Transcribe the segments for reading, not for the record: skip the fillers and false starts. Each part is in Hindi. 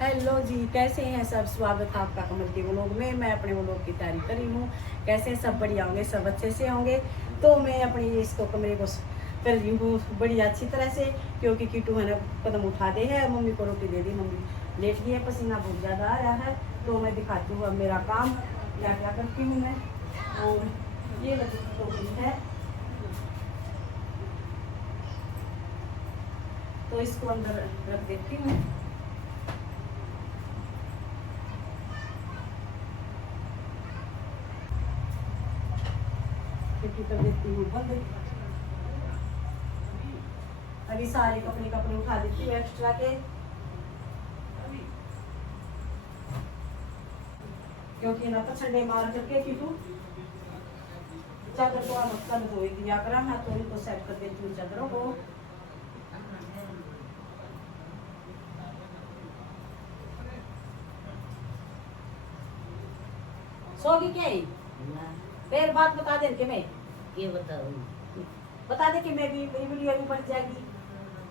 हेलो जी, कैसे हैं सब। स्वागत है आपका कमल के व्लॉग में। मैं अपने व्लॉग की तैयारी करी हूँ। कैसे हैं सब, बढ़िया होंगे, सब अच्छे से होंगे। तो मैं अपनी इसको कमरे को कर रही हूँ बड़ी अच्छी तरह से, क्योंकि कीटू है ना कदम उठा दे है। मम्मी को रोटी दे दी, मम्मी लेट गई है, पसीना बहुत ज़्यादा आ रहा है। तो मैं दिखाती हूँ अब मेरा काम क्या क्या करती हूँ मैं। और ये रोटी है, तो इसको अंदर रख देती हूँ। खिड़की कर देती हूँ बंद। अभी सारे कपड़े कपड़े उठा देती हूँ एक्स्ट्रा के, क्योंकि ना पछड़े मार करके कीटू चादर को हम कल धो दिया करा है। तो इनको सेट कर देती हूँ चादरों को। सोगी क्या ही फिर बात बता दे कि मैं ये बताओ। बता दे कि मैं भी मेरी वीडियो भी बन जाएगी,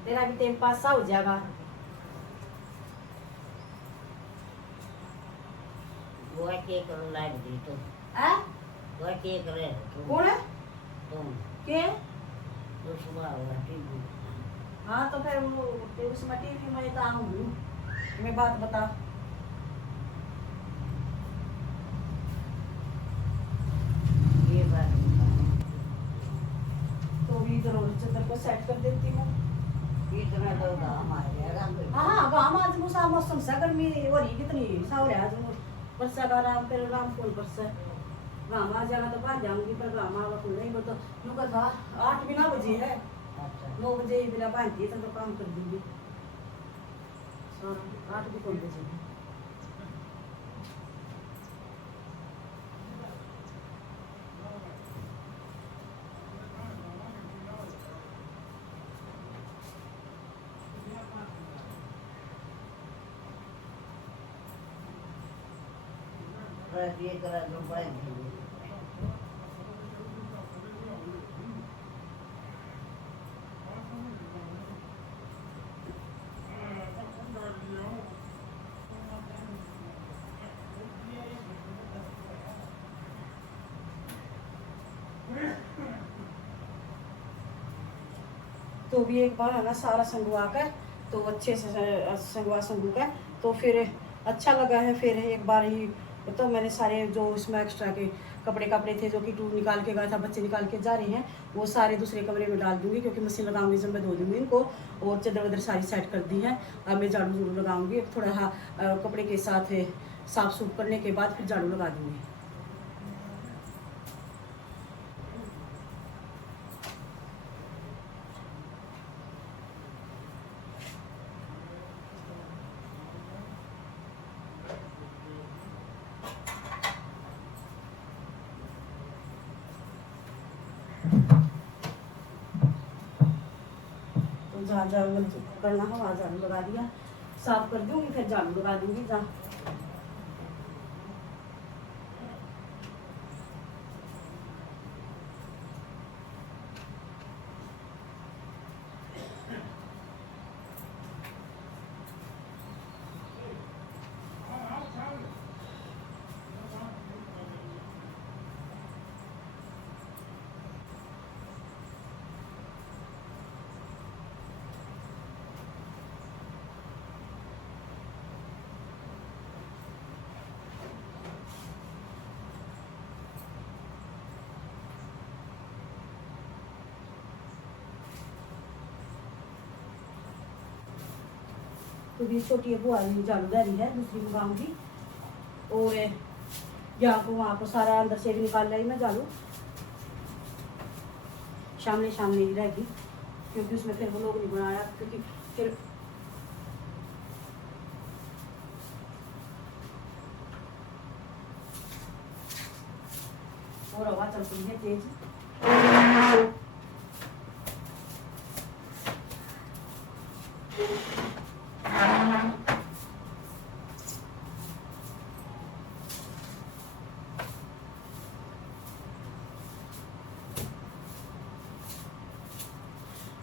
तेरा भी टाइम पास सा हो जाएगा। वो के करो लाइट दी तो है वो के करे तो कौन है तुम के? तो सुबह वाला टीवी। हाँ तो फिर वो उसमें टीवी में तो आऊँ मैं बात बता। ये बात बताओ। तो भी इधर और चादर को सेट कर देती हूँ। इतना तो दाम आ जाएगा कोई। हाँ गाँव आज मुसा मौसम सा गर्मी हो रही कितनी सावरे आज वर्षा का राम तेरे राम फूल बरसा। गाँव आ जाएगा तो बाहर जाऊंगी, पर गाँव आवा फूल नहीं, वो तो नुका था 8 बिना बजे है, अच्छा 9 बजे बिना बांधती है तो काम कर दूंगी। 8 भी कौन बजे बस ये करा दो बाइक भी। तो भी एक बार है ना सारा संगवा कर, तो अच्छे से संगवा संगू कर, तो फिर अच्छा लगा है। फिर एक बार ही तो मैंने सारे जो इसमें एक्स्ट्रा के कपड़े कपड़े थे जो कि टू निकाल के गया था, बच्चे निकाल के जा रहे हैं, वो सारे दूसरे कमरे में डाल दूंगी, क्योंकि मशीन लगाऊंगी जब मैं धो दूंगी इनको। और चादर वदर सारी सेट कर दी है। अब मैं झाड़ू जरूर लगाऊंगी थोड़ा हाँ कपड़े के साथ साफ सूफ करने के बाद फिर झाड़ू लगा दूंगी। तो जहाँ जहाँ करना हो वहाँ झाड़ू लगा दिया, साफ कर दूंगी, फिर झाड़ू लगा दूंगी जहाँ। तो भी छोटी बुआ झाड़ूदारी है, दूसरी मंगाऊंगी। और यहाँ को वहाँ को सारा अंदर से भी निकाल लाई मैं झाड़ू, सामने सामने ही रहेगी, क्योंकि उसमें फिर वो लोग नहीं बनाया, क्योंकि फिर और हवा चलती है तेज।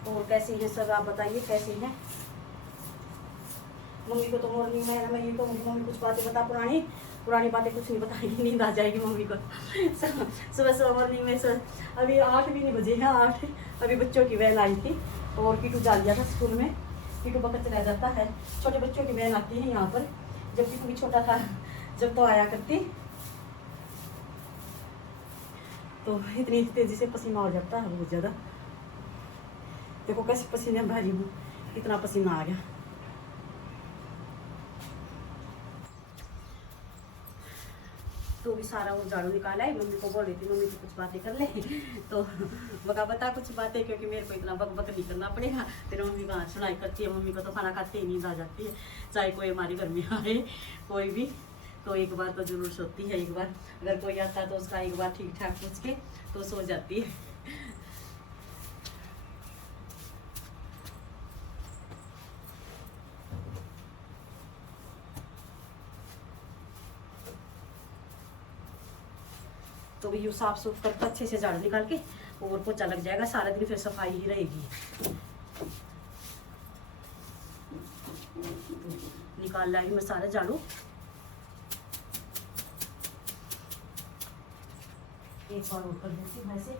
और कैसी है सब, आप बताइए कैसी है। मम्मी को तो मॉर्निंग में मैं ये कहूँगी मम्मी कुछ बातें बता, पुरानी पुरानी बातें कुछ नहीं बताएंगी, नींद आ जाएगी मम्मी को। सुबह सुबह मॉर्निंग में अभी 8 भी नहीं बजे हैं, 8 अभी बच्चों की वैन आई थी और कीटू जा लिया था स्कूल में। कीटू बकत चला जाता है, छोटे बच्चों की वैन आती है यहाँ पर। जब कीटू भी छोटा था जब तो आया करती, तो इतनी तेजी से पसीना हो जाता है बहुत ज़्यादा। देखो कैसे पसीने भरी हूँ, इतना पसीना आ गया। तो भी सारा वो झाड़ू निकाला है। मम्मी को बोल रही थी मम्मी तो कुछ बातें कर ले, तो बता बता कुछ बातें, क्योंकि मेरे को इतना बक बक नहीं करना पड़ेगा। फिर मम्मी का सुनाई करती है, मम्मी को तो खाना खाते ही नींद आ जाती है, चाहे कोई हमारे घर में आए कोई भी। तो एक बार तो जरूर सोती है, एक बार अगर कोई आता है तो उसका एक बार ठीक ठाक पूछ के तो सो जाती है। तो भी यूँ साफ सुथ करके अच्छे से झाड़ू निकाल के और पोछा लग जाएगा, सारा दिन फिर सफाई ही रहेगी। निकाल लाई मैं सारा झाड़ू। एक बार और कर देती हूँ वैसे,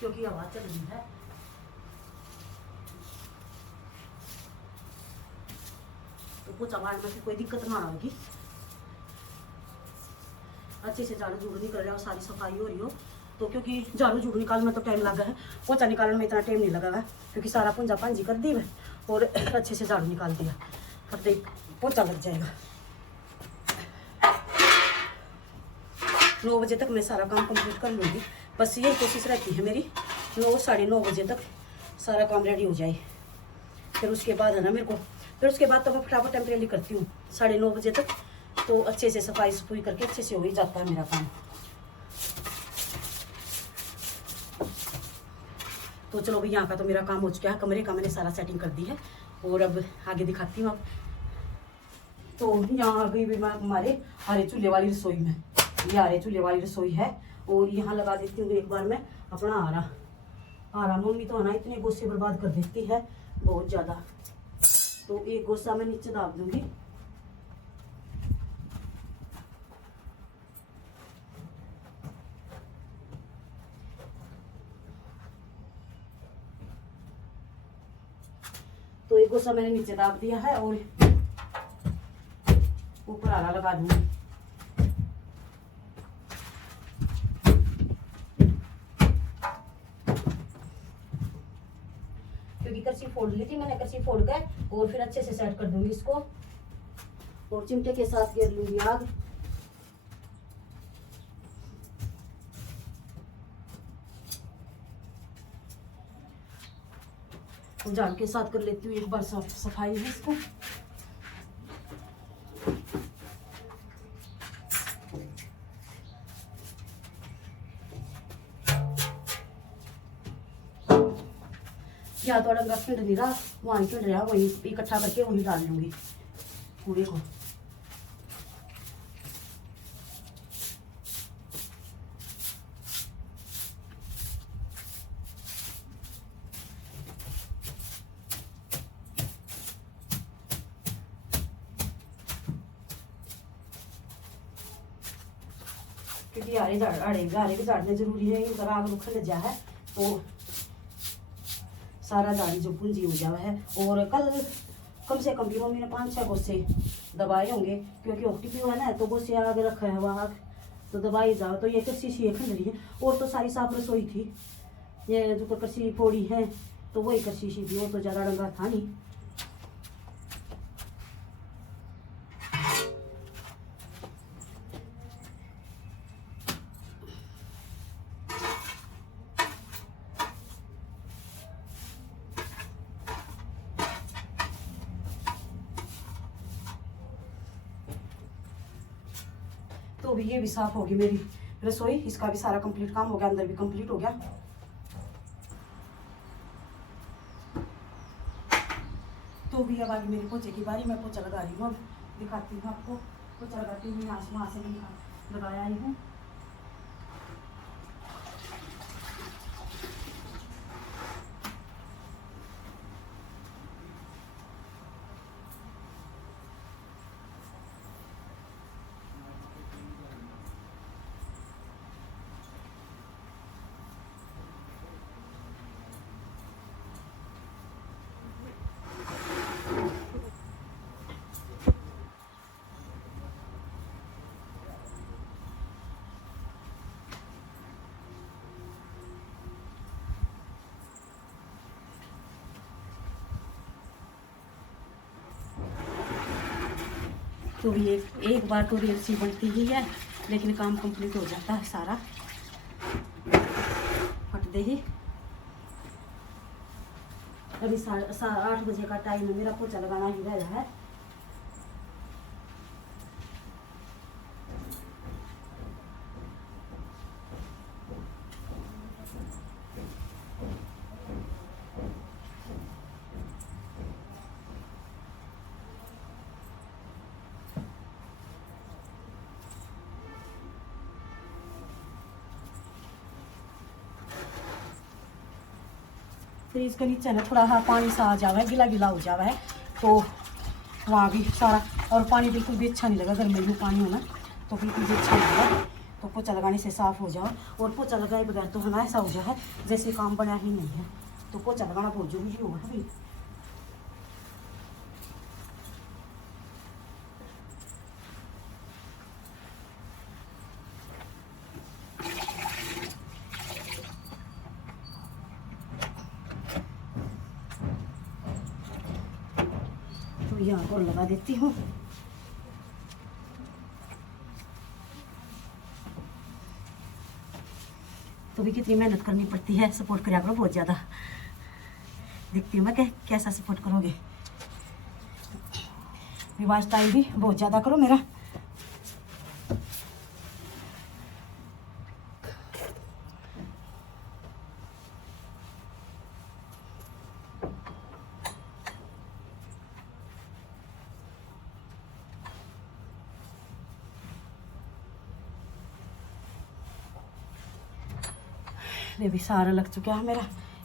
क्योंकि हवा चल रही है। तो पोछा मारने में कोई दिक्कत ना आएगी। अच्छे से झाड़ू झूड़ू निकल रहा हो, सारी सफाई हो रही हो। तो क्योंकि झाड़ू झूड़ू निकालने में तो टाइम लगा है, पोछा निकालने में इतना टाइम नहीं लगा है, क्योंकि सारा पुंजा पांजी कर दी है और अच्छे से झाड़ू निकाल दिया। अब तो पोछा लग जाएगा। 9 बजे तक मैं सारा काम कंप्लीट कर लूँगी, बस यही कोशिश रहती है मेरी, 9 साढ़े 9 बजे तक सारा काम रेडी हो जाए। फिर उसके बाद है ना मेरे को, फिर उसके बाद तो मैं फटाफट टेम्परेली करती हूँ 9:30 बजे तक, तो अच्छे से सफाई सफाई करके अच्छे से हो ही जाता है मेरा काम। तो चलो भाई, यहाँ का तो मेरा काम हो चुका है, कमरे का मैंने सारा सेटिंग कर दी है और अब आगे दिखाती हूँ। अब तो यहाँ आ गई भी मैं हमारे हरे चूल्हे वाली रसोई में। ये हरे चूल्हे वाली रसोई है और यहाँ लगा देती हूँ एक बार मैं अपना आरा। मम्मी तो है ना इतने गोसे बर्बाद कर देती है बहुत ज़्यादा, तो एक गोसा मैं नीचे दाब दूंगी। तो एक गोसा मैंने नीचे दाब दिया है और ऊपर आरा लगा दूंगी। क्योंकि कर्सी फोड़ ली थी मैंने, कर्सी फोड़ कर और फिर अच्छे से सेट कर दूंगी इसको और चिमटे के साथ घेर लूंगी आग। और झाड़ू के साथ कर लेती हूँ एक बार सफाई है इसको। या तो डंगा खिंड नहीं रहा, वहीं खिंड रहा, वहीं इकट्ठा करके वहीं डाल लूंगी कूड़े को। क्योंकि हारे भी झाड़ने जरूरी है, इनका आग रुख लग जा है तो सारा झाड़ी जो पूंजी हो जावा है। और कल कम से कम भी मम्मी ने 5-6 गोसे दबाए होंगे, क्योंकि ओटीपी है ना, तो गोसे आगे रखा है वहाँ तो दबाई जाओ। तो ये कृषि सी खंड रही है और तो सारी साफ रसोई थी, ये जो कृषि फोड़ी है तो वही कृषि सी थी, वो तो ज़्यादा डंगा था नहीं। तो भी ये भी साफ होगी मेरी रसोई, इसका भी सारा कंप्लीट काम हो गया, अंदर भी कंप्लीट हो गया। तो भी अब आगे मेरी पोछे की बारी, मैं पोछा लगा रही हूँ। अब दिखाती हूँ आपको पोछा लगाती हूँ, यहाँ से लगाया ही हूँ। तो भी एक बार तो रील सी बनती ही है, लेकिन काम कंप्लीट हो जाता है सारा फट दे ही। अभी 8 बजे का टाइम है, मेरा पोछा लगाना ही रह रहा है। फ्रीज के नीचे ना थोड़ा सा पानी सा आ जावा है, गीला गीला हो जावा है, तो वहाँ भी सारा, और पानी बिल्कुल भी अच्छा नहीं लगा, गर्मी में पानी होना तो बिल्कुल भी अच्छा नहीं लगा। तो पोछा लगाने से साफ़ हो जाओ, और पोछा लगाए बगैर तो हमें ऐसा हो जाए जैसे काम बना ही नहीं है। तो पोछा लगाना बहुत जरूरी होगा अभी। तो यहाँ पर लगा देती हूँ। तो भी कितनी मेहनत करनी पड़ती है, सपोर्ट करा करो बहुत ज़्यादा। देखती हूँ मैं कैसा सपोर्ट करोगे। विवाह टाइम भी बहुत ज़्यादा करो मेरा। ये भी सारा लग चुका है मेरा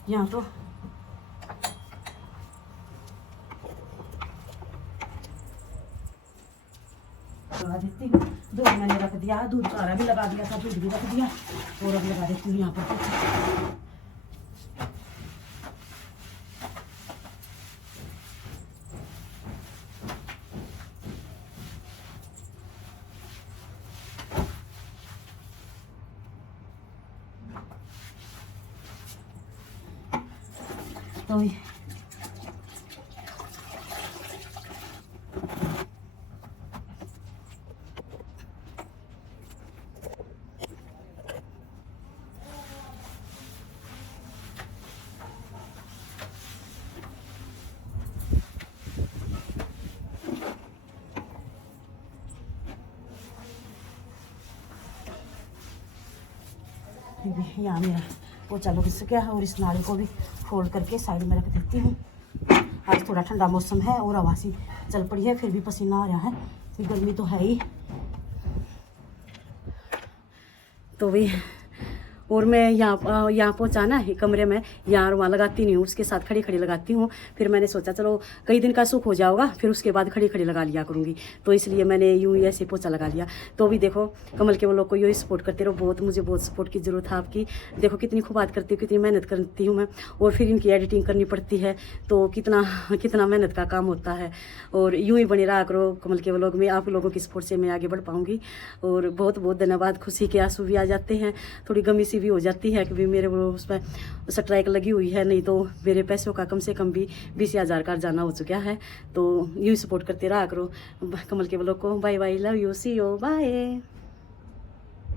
यहाँ तो। लगा देती हूँ, दूध मैंने रख दिया, दूध सारा भी लगा दिया था, दूध भी रख दिया, और अब लगा देती हूँ यहाँ पर। तो यहाँ मेरा पोछा लग चुका है, और इस नाली को भी फोल्ड करके साइड में रख देती हूँ। आज थोड़ा ठंडा मौसम है और हवा सी चल पड़ी है, फिर भी पसीना आ रहा है, फिर गर्मी तो है ही। तो भी और मैं यहाँ पोछा ना कमरे में यहाँ और वहाँ लगाती नहीं हूँ, उसके साथ खड़ी खड़ी लगाती हूँ। फिर मैंने सोचा चलो कई दिन का सूख हो जाएगा, फिर उसके बाद खड़ी खड़ी लगा लिया करूँगी, तो इसलिए मैंने यूँ ही ऐसे पोछा लगा लिया। तो भी देखो कमल के वो लोग को यूँ सपोर्ट करते रहो, मुझे बहुत सपोर्ट की ज़रूरत है आपकी। देखो कितनी खूब बात करती हूँ, कितनी मेहनत करती हूँ मैं, और फिर इनकी एडिटिंग करनी पड़ती है, तो कितना मेहनत का काम होता है। और यूँ ही बने रहा करो कमल के व्लॉग में, आप लोगों की सपोर्ट से मैं आगे बढ़ पाऊँगी। और बहुत बहुत धन्यवाद। खुशी के आंसू भी आ जाते हैं, थोड़ी गमी सी भी हो जाती है कि भी मेरे वो उसमें स्ट्राइक लगी हुई है, नहीं तो मेरे पैसों का कम से कम भी 20,000 का जाना हो चुका है। तो यूँ सपोर्ट करते रहा करो कमल के व्लॉग को। Bye bye, love you, see you, bye.